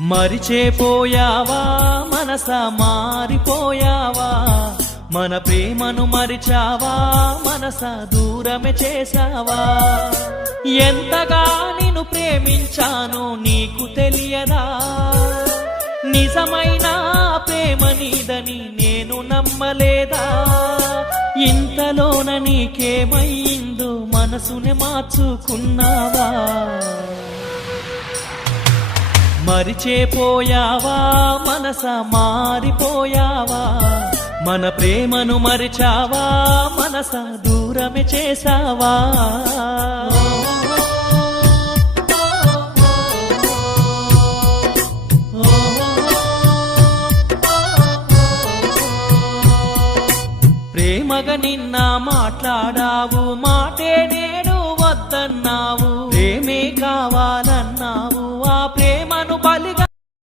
మరిచేపోయావా మనసా మారిపోయావా మన ప్రేమను మరిచావా మనసా దూరమే చేసావా ఎంతగా నిన్ను ప్రేమించానో నీకు తెలియదా నిజమైన ప్రేమ నీదని నేను నమ్మలేదా ఇంతలోన నీకేమయ్యిందో మనసునే మార్చుకున్నావా మరిచేపోయావా మనసా మారిపోయావా మన ప్రేమను మరిచావా మనసా దూరమే చేసావా ప్రేమగా నిన్న మాట్లాడావు మాటే నేను వద్దన్నావు ప్రేమే కావాలన్నా